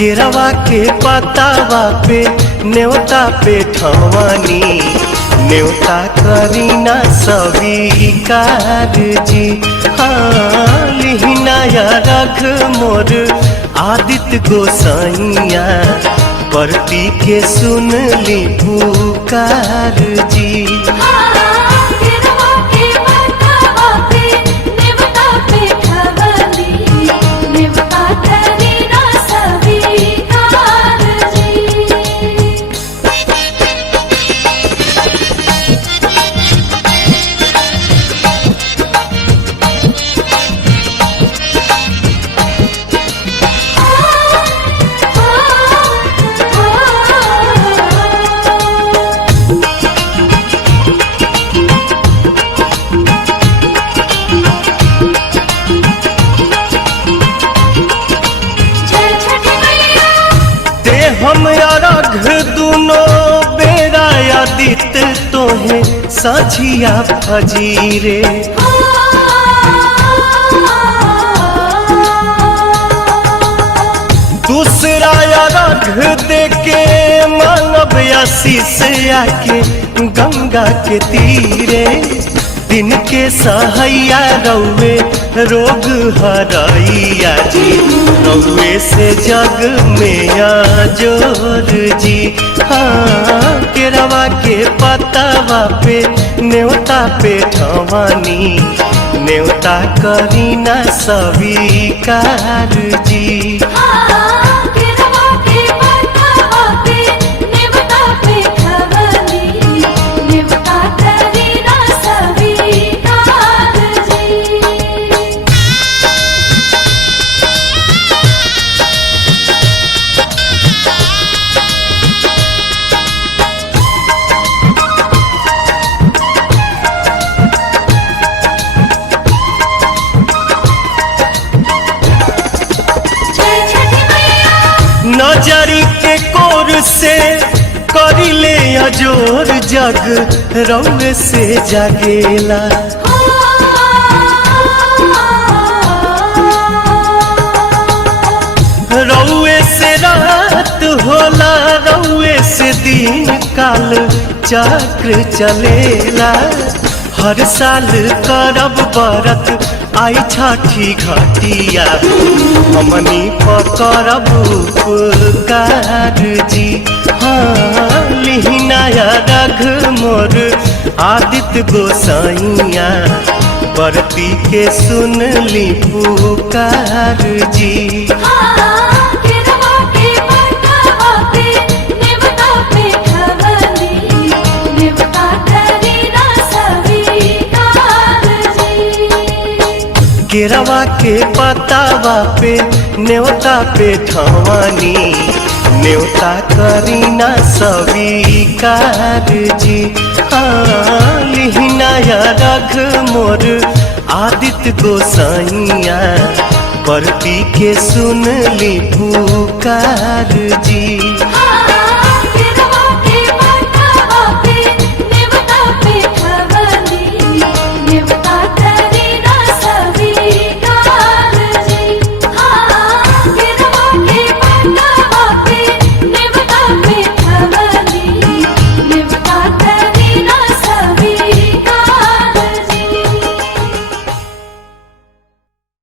केरवा के पतावा पे न्योता पे ठवानी न्योता करीना स्वीकार जी। हाँ लिहिनाया रघ मोर आदित्य गोसाइया परती के सुन ली पुकार जी। हम अरघ दुनो बेरा आदित्य तोहे साझिया फजीरे। दूसरा अरघ देके मानव आशीष आके गंगा के तीरे। दिन के सहैया रौवे रोग हरैया जी रौवे से जग में जोर जी। हाँ केरवा के पतावा पे न्योता पे ठवानी न्योता करीना स्वीकार जी। नजरी के कोर से करिले अजोर जग रौवे से जागेला। रौवे से रात होला रौवे से दिन काल चक्र चलेला। हर साल करब बरत आई छठी घटिया हमनी पकड़ब उपकार जी। हाँ लिहिनाया रघ मोर आदित्य गोसाइया परती के सुन ली पुकार जी। केरवा के पतावा पे न्योता पे ठवानी न्योता करीना स्वीकार जी। हाँ लिहिनाया रघ मोर आदित्य गोसाइया परती के सुन ली पुकार जी।